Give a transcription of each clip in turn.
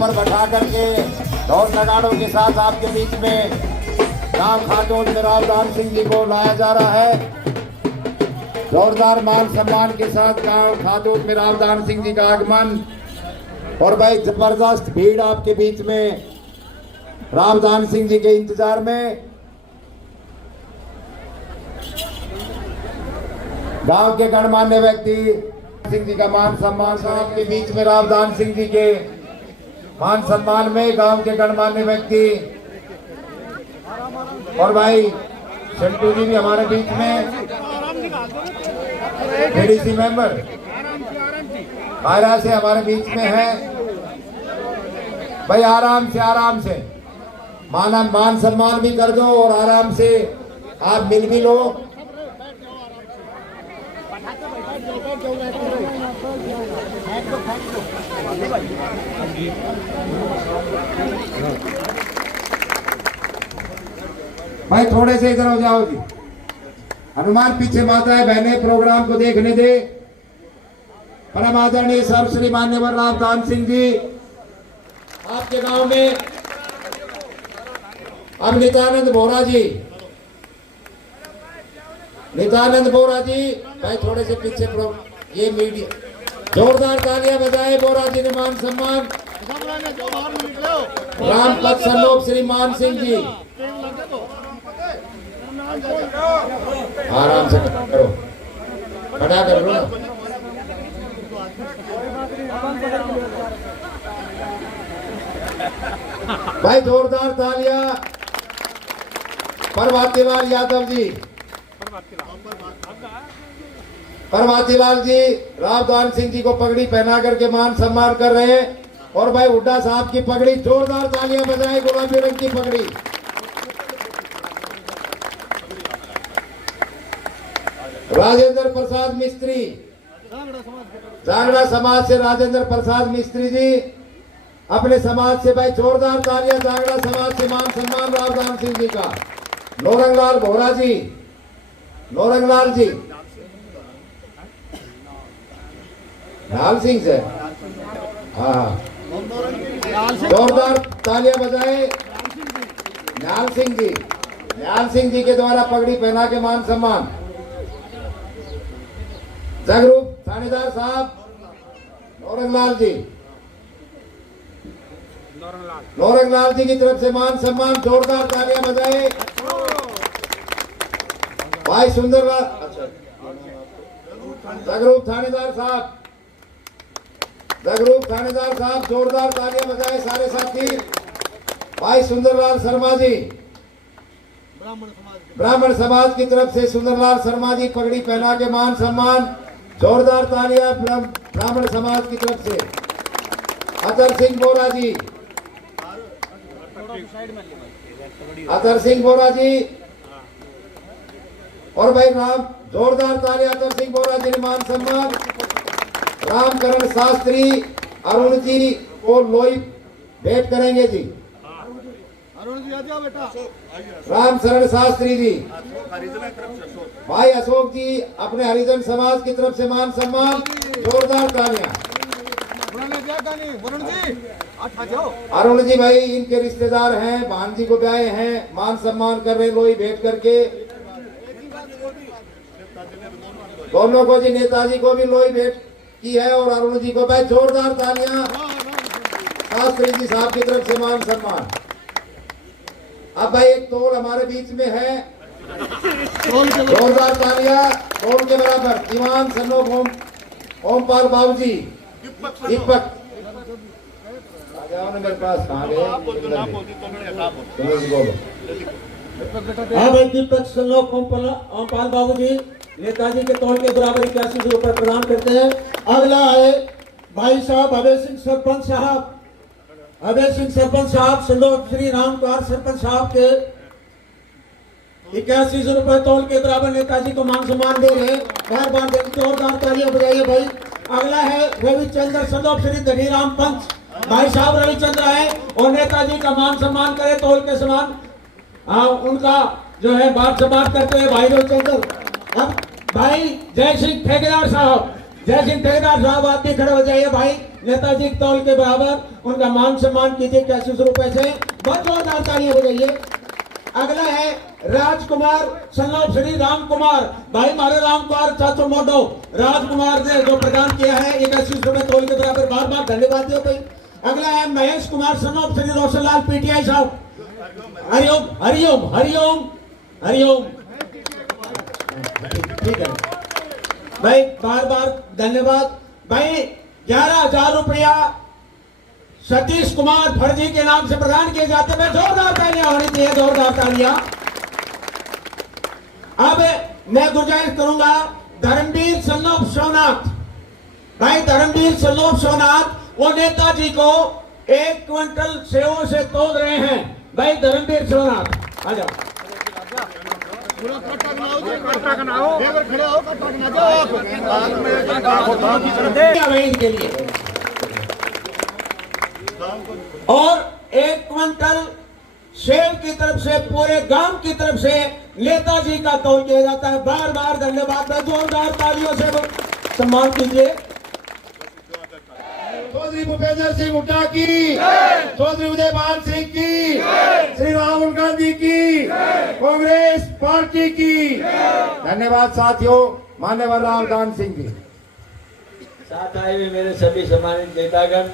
पर बैठा करके ढोल नगाड़ों के साथ आपके बीच में गांव खातून मिरावदान सिंह जी को लाया जा रहा है। जोरदार मान सम्मान के साथ गांव खातून मिरावदान सिंह जी का आगमन और भाई जबरदस्त भीड़ आपके बीच में रावदान सिंह जी के इंतजार में। गांव के गणमान्य व्यक्ति सिंह जी का मान सम्मान साहब के बीच में रावदान सिंह जी के मान सम्मान में गांव के गणमान्य व्यक्ति और भाई शंटू जी भी हमारे बीच में एडीसी मेंबर कायरा से हमारे बीच में है। भाई आराम से मान सम्मान भी कर दो और आराम से आप मिल भी लो। भाई थोड़े से इधर हो जाओ जी। हनुमान पीछे माताएं बहनें प्रोग्राम को देखने दे। परम आदरणीय सर्वश्री मान्यवर रावदान सिंह जी आपके गांव में अब नित्यानंद बोरा जी भाई थोड़े से पीछे ये मीडिया जोरदार तालियां बजाए। बोरा जी ने मान सम्मान रामपत सन्लोक श्री मान सिंह जी आराम से करो खड़ा कर लो। भाई जोरदार तालियां परवातीलाल यादव जी परवातीलाल जी रावदान सिंह जी को पगड़ी पहना करके मान सम्मान कर रहे हैं। और भाई हुड्डा साहब की पगड़ी जोरदार तालियां बजाए गुलाबी रंग की पगड़ी। राजेंद्र प्रसाद मिस्त्री जांगड़ा समाज से राजेंद्र प्रसाद मिस्त्री जी अपने समाज से भाई जोरदार तालियां जांगड़ा समाज से मान सम्मान रावदान सिंह जी का। नौरंगलाल बोरा जी लाल सिंह से हाँ जोरदार तालियां बजाए। न्याल सिंह जी के द्वारा पगड़ी पहना के मान सम्मान। जगरूप थानेदार साहब नौरंगलाल जी की तरफ से मान सम्मान जोरदार तालियां बजाए। भाई सुंदरलाल जगरूप थानेदार साहब जोरदार तालियां बजाए सारे साथी। भाई सुंदरलाल शर्मा जी ब्राह्मण समाज की तरफ से सुंदरलाल शर्मा जी पगड़ी पहना के मान सम्मान जोरदार तालियां ब्राह्मण समाज की तरफ से। अतर सिंह बोरा जी और भाई राम जोरदार तालियां अतर सिंह बोरा जी ने मान सम्मान। रामकरण शास्त्री अरुण जी को लोई भेंट करेंगे जी। अरुण जी आ जाओ बेटा। राम शरण शास्त्री जी भाई अशोक जी अपने हरिजन समाज की तरफ से मान सम्मान जोरदार तालियां। अरुण जी भाई इनके रिश्तेदार हैं भांजी को ब्याए हैं मान सम्मान कर रहे लोई भेंट करके। दोनों को जी नेताजी को भी लोई भेंट की है और अरुण जी को भाई जोरदार तालियां शास्त्री जी साहब की तरफ से मान सम्मान। अब भाई एक तोल हमारे बीच में है जोरदार तालियां तोल के बराबर दीवान सन्लोक ओमपाल बाबू जी दीपक मेरे पास हाँ भाई दीपक सन्लोक ओमपाल बाबू जी नेताजी के तौल के बराबर 81 रुपए प्रदान करते हैं। अगला है भाई साहब अभय सिंह सरपंच साहब सन्लोक श्री रामकुमार सरपंच साहब के 81 रुपए तौल के बराबर नेताजी को मान सम्मान दे रहे हैं। बार बार जोरदार तालियां बजाइए भाई। अगला है रविचंद्र सन्लोक श्री धनीराम पंच भाई साहब रविचंद्र है और नेताजी का मान सम्मान करे तौल के समान। उनका जो है बात से बात करते हैं भाई रविचंद्र। अब भाई जय सिंह ठेकेदार साहब जय सिंह ठेकेदार साहब आप भी खड़े हो जाइए भाई, नेताजी के तौल के बराबर उनका मान सम्मान कीजिए 81 रुपए से। बहुत जोरदार तालियां बजाइए। अगला है राजकुमार सन्नोप श्री राम कुमार भाई, मारे राम कुमार चाचो मोटो राजकुमार ने जो प्रदान किया है 81 रुपए तौल के बराबर, बार बार धन्यवाद दियो भाई। अगला है महेश कुमार सन्नोप श्री रोशनलाल पीटीआई साहब। हरिओम हरिओम हरिओम हरिओम। ठीक है भाई, बार बार धन्यवाद भाई। 11,000 रुपया सतीश कुमार फर्जी के नाम से प्रदान किए जाते हैं। जोरदार तालियां होनी चाहिए, जोरदार तालियां। अब मैं गुजारिश करूंगा धर्मवीर सन्नोप सोनाथ भाई, धर्मवीर सन्नोप सोनाथ वो नेताजी को 1 क्विंटल सेवों से तोल रहे हैं भाई। धर्मवीर सोनाथ आ जाओ। के लिए और 1 क्विंटल सेव की तरफ से पूरे गांव की तरफ से नेताजी का तौल किया जाता है। बार बार धन्यवाद, जोरदार तालियों से सम्मान कीजिए। चौधरी भूपेंद्र सिंह हुड्डा की, चौधरी उदयपाल सिंह की, श्री राहुल गांधी की, कांग्रेस पार्टी की। धन्यवाद साथियों। मान्यवर रामदान सिंह जी। साथ आए हुए मेरे सभी सम्मानित नेतागण,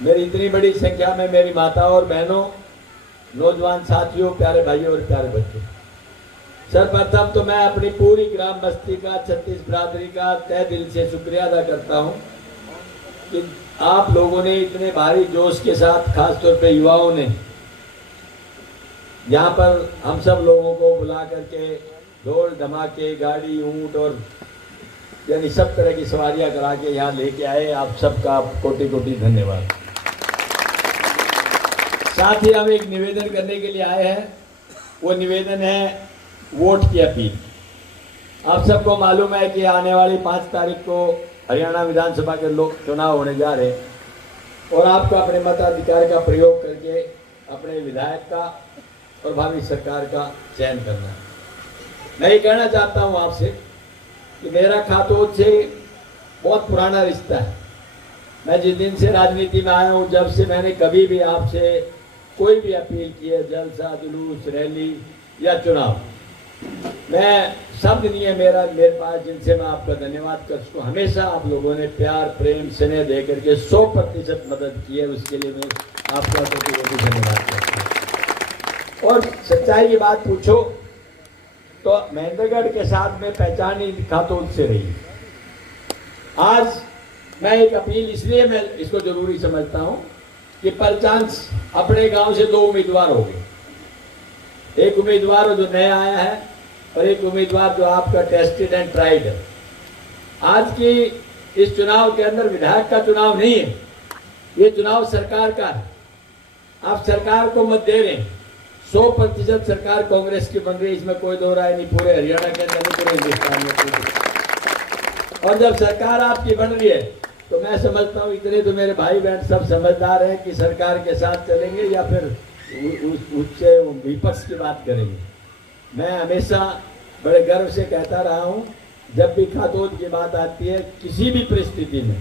मेरी इतनी बड़ी संख्या में मेरी माताओं और बहनों, नौजवान साथियों, प्यारे भाइयों और प्यारे बच्चों, सर्वप्रथम तो मैं अपनी पूरी ग्राम बस्ती का, 36 बिरादरी का तहे दिल से शुक्रिया अदा करता हूं कि आप लोगों ने इतने भारी जोश के साथ, खासतौर पे युवाओं ने यहाँ पर हम सब लोगों को बुला करके ढोल धमाके, गाड़ी, ऊंट और यानी सब तरह की सवारियां करा के यहाँ लेके आए। आप सबका कोटि कोटि धन्यवाद। साथ ही हम एक निवेदन करने के लिए आए हैं। वो निवेदन है वोट की अपील। आप सबको मालूम है कि आने वाली 5 तारीख को हरियाणा विधानसभा के लोक चुनाव होने जा रहे हैं और आपको अपने मताधिकार का प्रयोग करके अपने विधायक का और भावी सरकार का चयन करना है। मैं ये कहना चाहता हूँ आपसे कि मेरा खातोद से बहुत पुराना रिश्ता है। मैं जिस दिन से राजनीति में आया हूँ, जब से मैंने कभी भी आपसे कोई भी अपील की है, जलसा, जुलूस, रैली या चुनाव, मैं शब्द नहीं है मेरे पास जिनसे मैं आपका धन्यवाद कर सकूं। हमेशा आप लोगों ने प्यार, प्रेम, स्नेह दे करके 100% मदद की है, उसके लिए मैं आपका धन्यवाद करता हूँ। और सच्चाई की बात पूछो तो महेंद्रगढ़ के साथ में पहचान ही खातोद से रही। आज मैं एक अपील इसलिए मैं इसको जरूरी समझता हूँ कि परचांस अपने गांव से 2 उम्मीदवार हो गए। एक उम्मीदवार जो नया आया है और एक उम्मीदवार जो आपका टेस्टेड एंड ट्राइड है। आज की इस चुनाव के अंदर विधायक का चुनाव नहीं है, ये चुनाव सरकार का है। आप सरकार को मत दे रहे हैं। 100% सरकार कांग्रेस की बन रही है, इसमें कोई दो राय नहीं। पूरे हरियाणा के अंदर नहीं, पूरे हिंदुस्तान में। और जब सरकार आपकी बन रही है तो मैं समझता हूँ इतने तो मेरे भाई बहन सब समझदार हैं कि सरकार के साथ चलेंगे या फिर उससे विपक्ष की बात करेंगे। मैं हमेशा बड़े गर्व से कहता रहा हूँ, जब भी खातोद की बात आती है किसी भी परिस्थिति में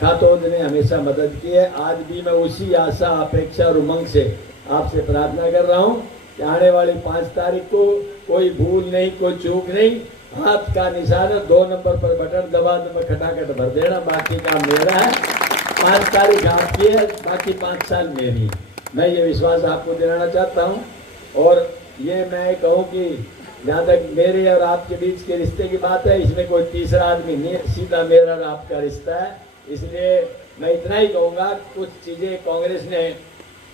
खातोद ने हमेशा मदद की है। आज भी मैं उसी आशा, अपेक्षा और उमंग से आपसे प्रार्थना कर रहा हूँ कि आने वाली 5 तारीख को कोई भूल नहीं, कोई चूक नहीं, हाथ का निशान 2 नंबर पर बटन दबा दो, मैं खटाखट भर देना, बाकी काम मेरा है। 5 तारीख आपकी है, बाकी 5 साल मेरी। मैं ये विश्वास आपको दिलाना चाहता हूँ। और ये मैं कहूँ कि जहाँ तक मेरे और आपके बीच के रिश्ते की बात है, इसमें कोई तीसरा आदमी नहीं, सीधा मेरा और आपका रिश्ता है। इसलिए मैं इतना ही कहूँगा, कुछ चीज़ें कांग्रेस ने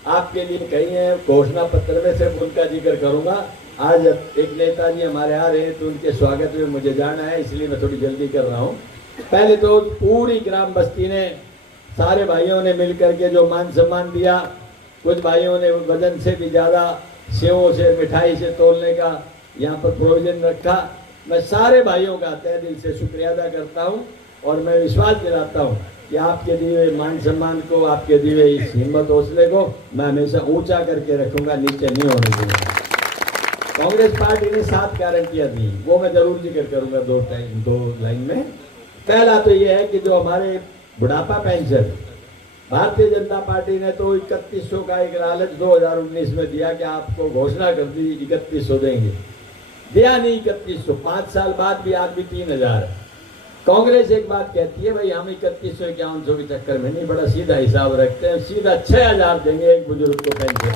आपके लिए कही हैं घोषणा पत्र में, सिर्फ उनका जिक्र करूँगा। आज एक नेताजी हमारे आ रहे हैं तो उनके स्वागत में मुझे जाना है, इसलिए मैं थोड़ी जल्दी कर रहा हूँ। पहले तो पूरी ग्राम बस्ती ने, सारे भाइयों ने मिलकर के जो मान सम्मान दिया, कुछ भाइयों ने वजन से भी ज़्यादा सेवों से, मिठाई से तोलने का यहाँ पर प्रोविजन रखा। मैं सारे भाइयों का तहे दिल से शुक्रिया अदा करता हूँ और मैं विश्वास दिलाता हूँ कि आपके दिए हुए मान सम्मान को, आपके दिए हुए इस हिम्मत हौसले को मैं हमेशा ऊंचा करके रखूँगा, नीचे नहीं होने दूँगा। कांग्रेस पार्टी ने 7 गारंटियाँ दी, वो मैं जरूर जिक्र करूँगा 2 लाइन में। पहला तो ये है कि जो हमारे बुढ़ापा पेंशन, भारतीय जनता पार्टी ने तो 3100 का एक लालच 2019 में दिया कि आपको घोषणा कर दी 3100 देंगे, दिया नहीं 3100, 5 साल बाद भी आदमी 3000। कांग्रेस एक बात कहती है, भाई हम 3151 के चक्कर में नहीं, बड़ा सीधा हिसाब रखते हैं, सीधा 6000 देंगे एक बुजुर्ग को पेंशन।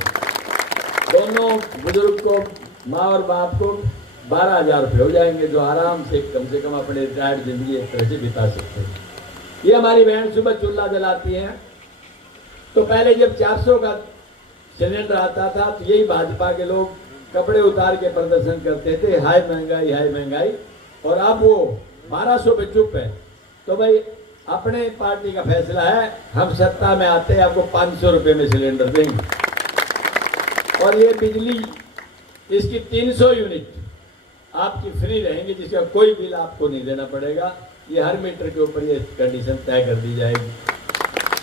दोनों बुजुर्ग को, माँ और बाप को 12,000 रुपये हो जाएंगे, जो आराम से कम अपने रिटायर्ड जिंदगी एक तरह से बिता सकते हैं। ये हमारी बहन सुबह चूल्हा जलाती हैं, तो पहले जब 400 का सिलेंडर आता था तो यही भाजपा के लोग कपड़े उतार के प्रदर्शन करते थे, हाय महंगाई हाय महंगाई, और अब वो 1200 पे चुप है। तो भाई अपने पार्टी का फैसला है, हम सत्ता में आते हैं आपको 500 रुपये में सिलेंडर देंगे, और ये बिजली इसकी 300 यूनिट आपकी फ्री रहेंगी, जिसका कोई बिल आपको नहीं देना पड़ेगा। ये हर मीटर के ऊपर ये कंडीशन तय कर दी जाएगी।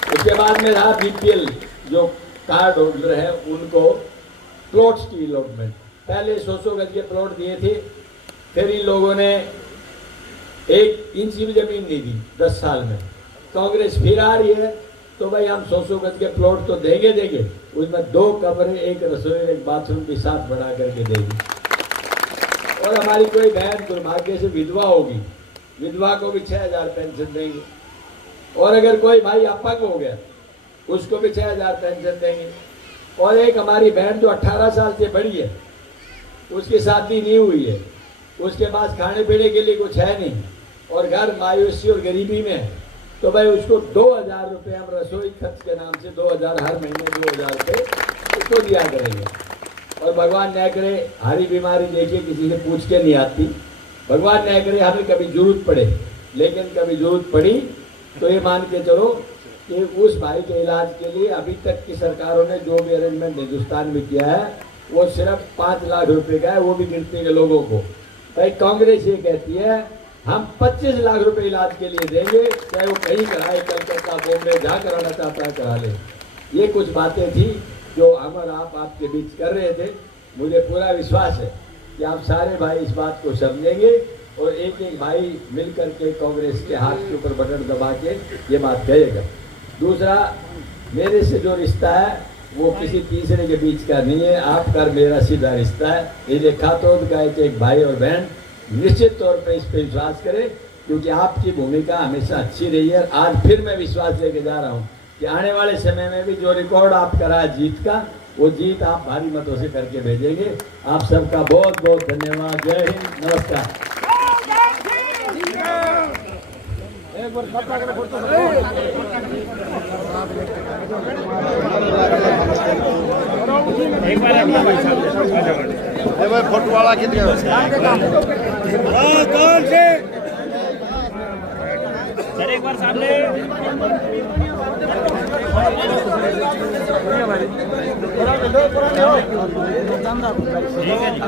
उसके बाद में रहा बीपीएल जो कार्ड होल्डर है उनको प्लॉट्स की अलॉटमेंट, पहले 100 गज के प्लॉट दिए थे, फिर इन लोगों ने 1 इंच भी जमीन नहीं दी 10 साल में। कांग्रेस फिर आ रही है, तो भाई हम 100 गज के प्लॉट तो देंगे, उसमें 2 कमरे, 1 रसोई, 1 बाथरूम भी साथ बढ़ा करके देंगे। और हमारी कोई बहन दुर्भाग्य से विधवा होगी, विधवा को भी 6000 पेंशन देंगे, और अगर कोई भाई अपंग हो गया उसको भी 6000 पेंशन देंगे। और एक हमारी बहन जो 18 साल से बड़ी है, उसकी शादी नहीं हुई है, उसके पास खाने पीने के लिए कुछ है नहीं, और घर मायूसी और गरीबी में है, तो भाई उसको 2000 रुपये हम रसोई खर्च के नाम से 2000 हर महीने 2000 रुपये उसको दिया करेंगे। और भगवान न करे, हरी बीमारी देखिए किसी से पूछ के नहीं आती, भगवान न करे हमें कभी जरूरत पड़े, लेकिन कभी जरूरत पड़ी तो ये मान के चलो कि उस भाई के इलाज के लिए अभी तक की सरकारों ने जो भी अरेंजमेंट हिंदुस्तान में किया है वो सिर्फ 5 लाख रुपए का है, वो भी गिनती के लोगों को। भाई कांग्रेस ये कहती है हम 25 लाख रुपए इलाज के लिए देंगे, चाहे वो कहीं कराए, कलकत्ता, बॉम्बे, जहाँ कराना चाहता है करा ले। ये कुछ बातें थी जो हम और आप आपके बीच कर रहे थे। मुझे पूरा विश्वास है कि आप सारे भाई इस बात को समझेंगे और एक एक भाई मिल करके कांग्रेस के हाथ के ऊपर बटन दबा के ये बात कहेगा। दूसरा, मेरे से जो रिश्ता है वो किसी तीसरे के बीच का नहीं है, आपका मेरा सीधा रिश्ता है। ये देखा तो उनका एक भाई और बहन निश्चित तौर पर इस पर विश्वास करें, क्योंकि आपकी भूमिका हमेशा अच्छी रही है। आज फिर मैं विश्वास लेके जा रहा हूँ कि आने वाले समय में भी जो रिकॉर्ड आप करा है जीत का, वो जीत आप भारी मतों से करके भेजेंगे। आप सबका बहुत बहुत धन्यवाद। जय हिंद, नमस्कार। फोटो वाला कितने कौन से सर, एक बार सामने ठीक है जी।